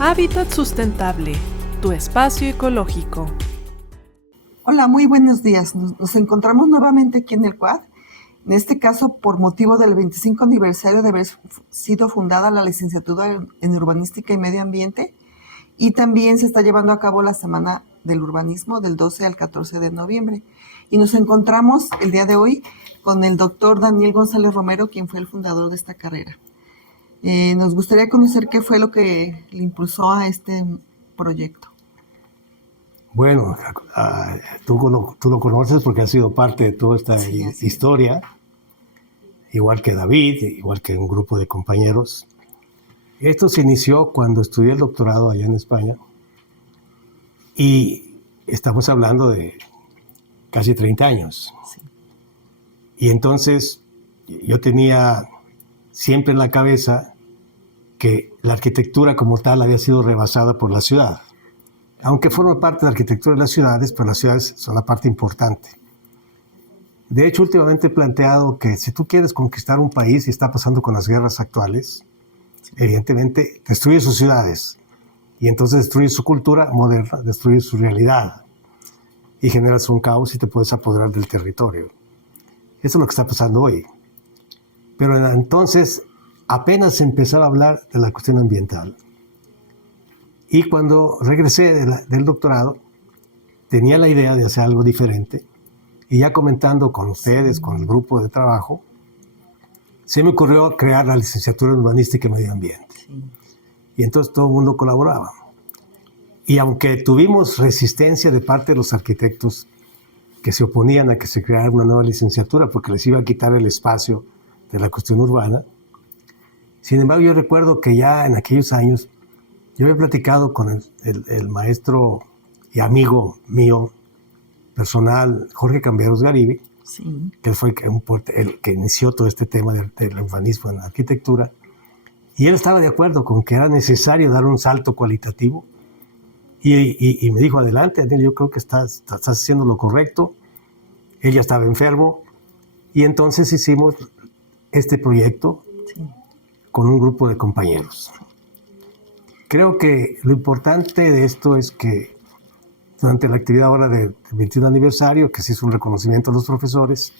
Hábitat Sustentable, tu espacio ecológico. Hola, muy buenos días. Nos encontramos nuevamente aquí en el Quad. En este caso, por motivo del 25 aniversario de haber sido fundada la licenciatura en Urbanística y Medio Ambiente. Y también se está llevando a cabo la Semana del Urbanismo del 12 al 14 de noviembre. Y nos encontramos el día de hoy con el doctor Daniel González Romero, quien fue el fundador de esta carrera. Nos gustaría conocer qué fue lo que le impulsó a este proyecto. Bueno, tú lo conoces porque has sido parte de toda esta historia, igual que David, igual que un grupo de compañeros. Esto se inició cuando estudié el doctorado allá en España y estamos hablando de casi 30 años. Sí. Y entonces yo tenía siempre en la cabeza que la arquitectura como tal había sido rebasada por la ciudad. Aunque forma parte de la arquitectura de las ciudades, pero las ciudades son la parte importante. De hecho, últimamente he planteado que si tú quieres conquistar un país, y está pasando con las guerras actuales, evidentemente destruye sus ciudades y entonces destruye su cultura moderna, destruye su realidad y generas un caos y te puedes apoderar del territorio. Eso es lo que está pasando hoy. Pero entonces apenas empezaba a hablar de la cuestión ambiental. Y cuando regresé del doctorado, tenía la idea de hacer algo diferente. Y ya comentando con ustedes, con el grupo de trabajo, se me ocurrió crear la licenciatura en Urbanística y Medio Ambiente. Sí. Y entonces todo el mundo colaboraba. Y aunque tuvimos resistencia de parte de los arquitectos que se oponían a que se creara una nueva licenciatura porque les iba a quitar el espacio de la cuestión urbana, sin embargo yo recuerdo que ya en aquellos años yo había platicado con el maestro y amigo mío personal, Jorge Camberos Garibi, Sí. que fue el que inició todo este tema del urbanismo en la arquitectura, y él estaba de acuerdo con que era necesario dar un salto cualitativo, y me dijo, adelante, Daniel, yo creo que estás haciendo lo correcto. Él ya estaba enfermo, y entonces hicimos este proyecto con un grupo de compañeros. Creo que lo importante de esto es que durante la actividad ahora del 21 aniversario, que se hizo un reconocimiento a los profesores,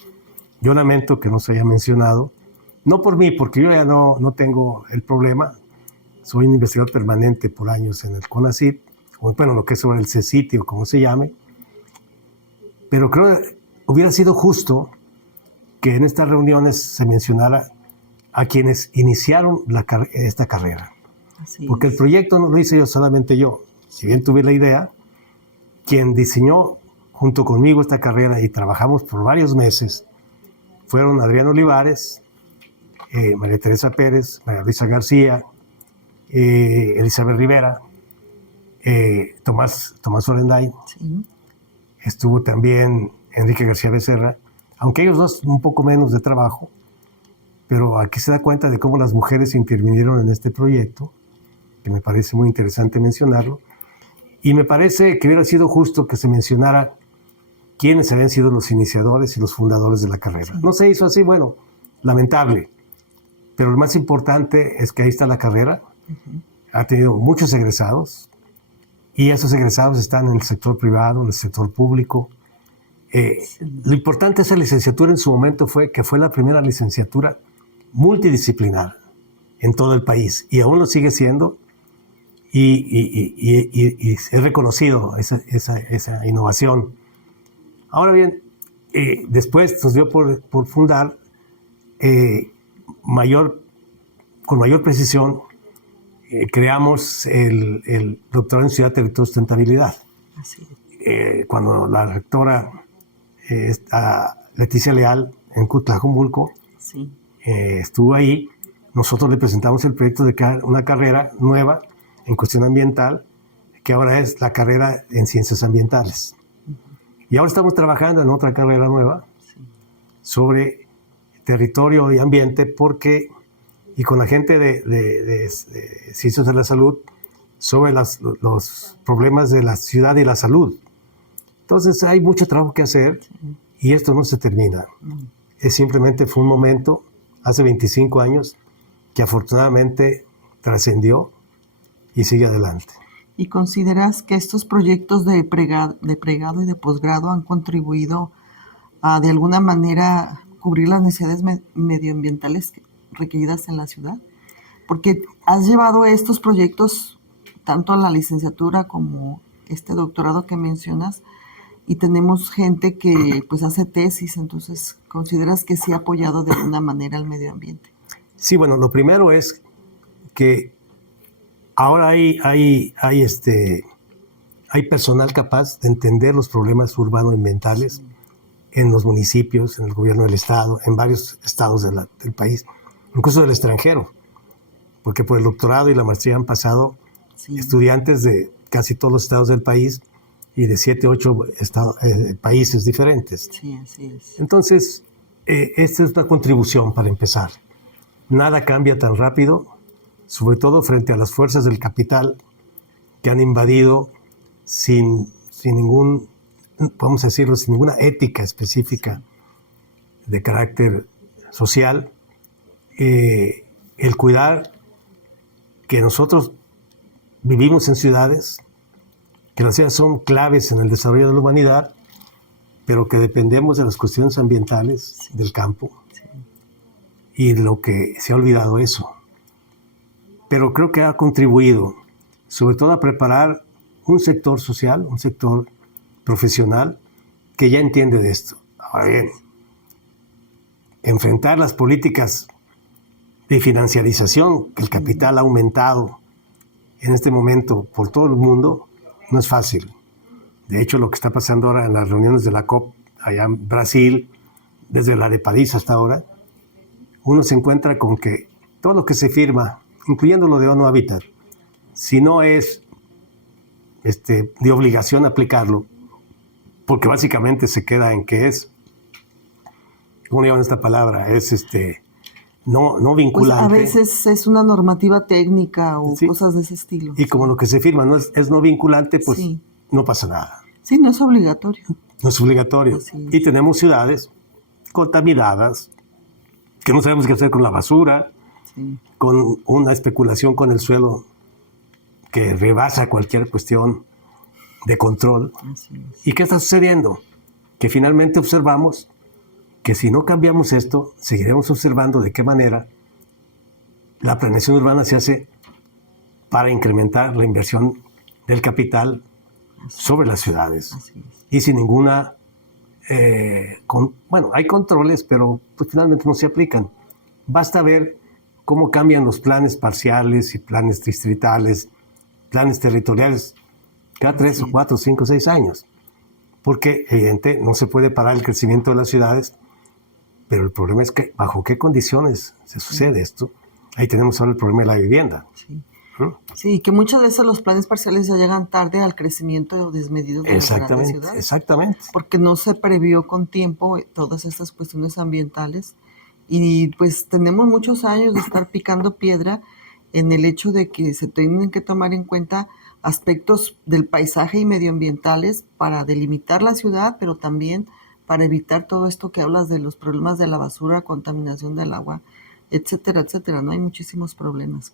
yo lamento que no se haya mencionado, no por mí, porque yo ya no tengo el problema, soy un investigador permanente por años en el CONACYT, o bueno, lo que es sobre el CECITI o como se llame, pero creo que hubiera sido justo que en estas reuniones se mencionara a quienes iniciaron esta carrera. Así Porque es. el proyecto no lo hice yo solamente yo. Si bien tuve la idea, quien diseñó junto conmigo esta carrera y trabajamos por varios meses fueron Adrián Olivares, María Teresa Pérez, María Luisa García, Elizabeth Rivera, Tomás Orendain. Sí. Estuvo también Enrique García Becerra, aunque ellos dos un poco menos de trabajo, pero aquí se da cuenta de cómo las mujeres intervinieron en este proyecto, que me parece muy interesante mencionarlo, y me parece que hubiera sido justo que se mencionara quiénes habían sido los iniciadores y los fundadores de la carrera. Sí. No se hizo así, bueno, lamentable, pero lo más importante es que ahí está la carrera, ha tenido muchos egresados, y esos egresados están en el sector privado, en el sector público. Lo importante de esa licenciatura en su momento fue que fue la primera licenciatura multidisciplinar en todo el país, y aún lo sigue siendo, y es reconocido esa innovación. Ahora bien, después nos dio por fundar con mayor precisión, creamos el doctorado en Ciudad, Territorio y Sustentabilidad. Así es. Cuando la rectora Leticia Leal en Cutlajomulco Sí. estuvo ahí, nosotros le presentamos el proyecto de una carrera nueva en cuestión ambiental, que ahora es la carrera en Ciencias Ambientales. Y ahora estamos trabajando en otra carrera nueva sobre territorio y ambiente, y con la gente de Ciencias de la Salud, sobre los problemas de la ciudad y la salud. Entonces hay mucho trabajo que hacer y esto no se termina. Simplemente fue un momento, hace 25 años, que afortunadamente trascendió y sigue adelante. ¿Y consideras que estos proyectos de pregrado y de posgrado han contribuido a, de alguna manera, cubrir las necesidades medioambientales requeridas en la ciudad? Porque has llevado estos proyectos tanto a la licenciatura como este doctorado que mencionas, y tenemos gente que pues hace tesis, entonces, ¿consideras que sí ha apoyado de alguna manera al medio ambiente? Sí, bueno, lo primero es que ahora hay personal capaz de entender los problemas urbano-ambientales en los municipios, en el gobierno del estado, en varios estados del país, incluso del extranjero, porque por el doctorado y la maestría han pasado estudiantes de casi todos los estados del país y de 7, 8 países diferentes. Sí, así es. Entonces, esta es una contribución para empezar. Nada cambia tan rápido, sobre todo frente a las fuerzas del capital que han invadido sin ningún, vamos a decirlo, sin ninguna ética específica de carácter social. El cuidar que nosotros vivimos en ciudades, que las ciudades son claves en el desarrollo de la humanidad, pero que dependemos de las cuestiones ambientales del campo, y de lo que se ha olvidado eso. Pero creo que ha contribuido sobre todo a preparar un sector social, un sector profesional que ya entiende de esto. Ahora bien, enfrentar las políticas de financiarización que el capital ha aumentado en este momento por todo el mundo no es fácil. De hecho, lo que está pasando ahora en las reuniones de la COP allá en Brasil, desde la de París hasta ahora, uno se encuentra con que todo lo que se firma, incluyendo lo de ONU Habitat, si no es de obligación aplicarlo, porque básicamente se queda en que es, ¿cómo llaman esta palabra? Es no vinculante. Pues a veces es una normativa técnica o sí, cosas de ese estilo. Y como lo que se firma no es no vinculante, pues sí, no pasa nada. Sí, no es obligatorio. No es obligatorio. Y tenemos ciudades contaminadas, que no sabemos qué hacer con la basura, con una especulación con el suelo que rebasa cualquier cuestión de control. ¿Y qué está sucediendo? Que finalmente observamos que si no cambiamos esto, seguiremos observando de qué manera la planeación urbana se hace para incrementar la inversión del capital sobre las ciudades. Y sin ninguna... hay controles, pero pues finalmente no se aplican. Basta ver cómo cambian los planes parciales y planes distritales, planes territoriales, cada 3 o 4, 5, 6 años. Porque, evidente, no se puede parar el crecimiento de las ciudades, pero el problema es que bajo qué condiciones se sucede esto. Ahí tenemos ahora el problema de la vivienda. Sí, que muchas veces los planes parciales ya llegan tarde al crecimiento desmedido de las grandes ciudades. Exactamente. Porque no se previó con tiempo todas estas cuestiones ambientales, y pues tenemos muchos años de estar picando piedra en el hecho de que se tienen que tomar en cuenta aspectos del paisaje y medioambientales para delimitar la ciudad, pero también para evitar todo esto que hablas de los problemas de la basura, contaminación del agua, etcétera, etcétera. No hay muchísimos problemas.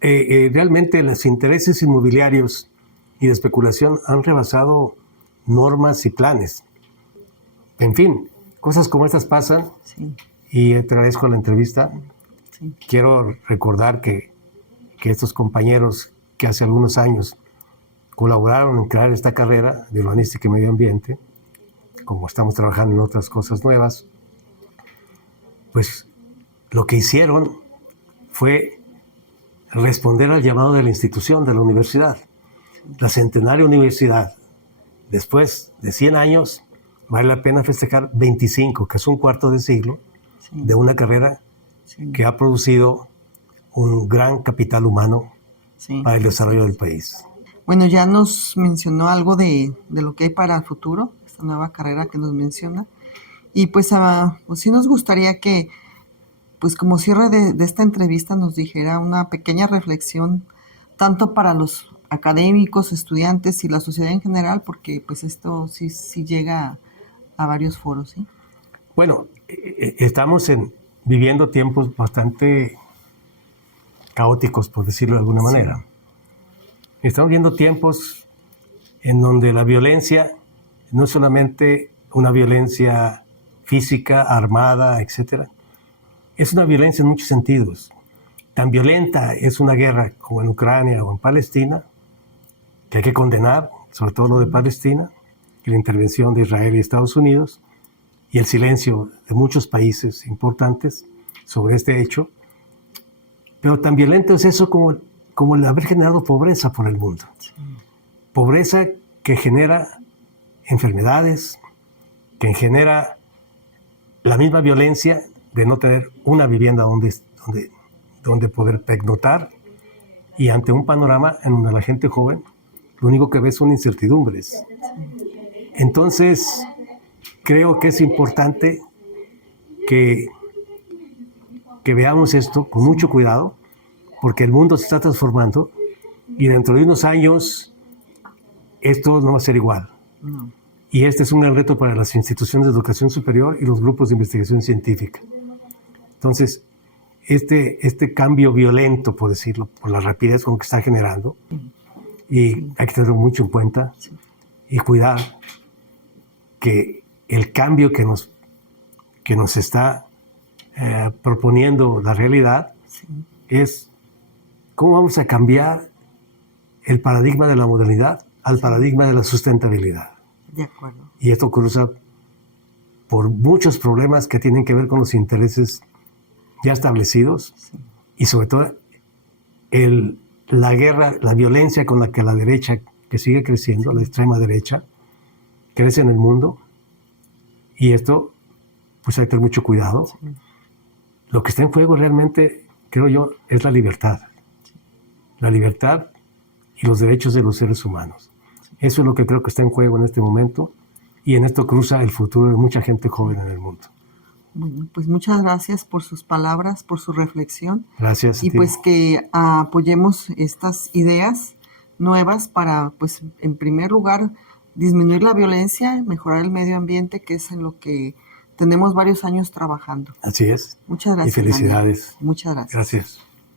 Realmente los intereses inmobiliarios y de especulación han rebasado normas y planes. En fin, cosas como estas pasan, y te agradezco la entrevista. Quiero recordar que estos compañeros que hace algunos años colaboraron en crear esta carrera de urbanística y medio ambiente, como estamos trabajando en otras cosas nuevas, pues lo que hicieron fue responder al llamado de la institución, de la universidad. La centenaria universidad, después de 100 años, vale la pena festejar 25, que es un cuarto de siglo, de una carrera que ha producido un gran capital humano para el desarrollo del país. Bueno, ya nos mencionó algo de lo que hay para el futuro, esta nueva carrera que nos menciona, y pues sí nos gustaría que, pues como cierre de esta entrevista, nos dijera una pequeña reflexión, tanto para los académicos, estudiantes y la sociedad en general, porque pues esto sí llega a varios foros, ¿sí? Bueno, estamos viviendo tiempos bastante caóticos, por decirlo de alguna manera. Estamos viendo tiempos en donde la violencia no es solamente una violencia física, armada, etc. Es una violencia en muchos sentidos. Tan violenta es una guerra como en Ucrania o en Palestina, que hay que condenar, sobre todo lo de Palestina, y la intervención de Israel y Estados Unidos, y el silencio de muchos países importantes sobre este hecho. Pero tan violento es eso como el haber generado pobreza por el mundo. Pobreza que genera enfermedades, que genera la misma violencia de no tener una vivienda donde poder pernoctar, y ante un panorama en donde la gente joven lo único que ve son incertidumbres. Entonces, creo que es importante que veamos esto con mucho cuidado, porque el mundo se está transformando y dentro de unos años esto no va a ser igual. No. Y este es un gran reto para las instituciones de educación superior y los grupos de investigación científica. Entonces, este cambio violento, por decirlo, por la rapidez con que está generando, y hay que tenerlo mucho en cuenta y cuidar que el cambio que nos está proponiendo la realidad es cómo vamos a cambiar el paradigma de la modernidad al paradigma de la sustentabilidad. De acuerdo. Y esto cruza por muchos problemas que tienen que ver con los intereses ya establecidos y sobre todo la guerra, la violencia con la que la derecha, que sigue creciendo, la extrema derecha, crece en el mundo. Y esto, pues hay que tener mucho cuidado. Lo que está en juego realmente, creo yo, es la libertad. La libertad y los derechos de los seres humanos. Eso es lo que creo que está en juego en este momento, y en esto cruza el futuro de mucha gente joven en el mundo. Bueno, pues muchas gracias por sus palabras, por su reflexión. Gracias. Y pues que apoyemos estas ideas nuevas para, pues, en primer lugar, disminuir la violencia, mejorar el medio ambiente, que es en lo que tenemos varios años trabajando. Así es. Muchas gracias. Y felicidades. Daniel. Muchas gracias. Gracias.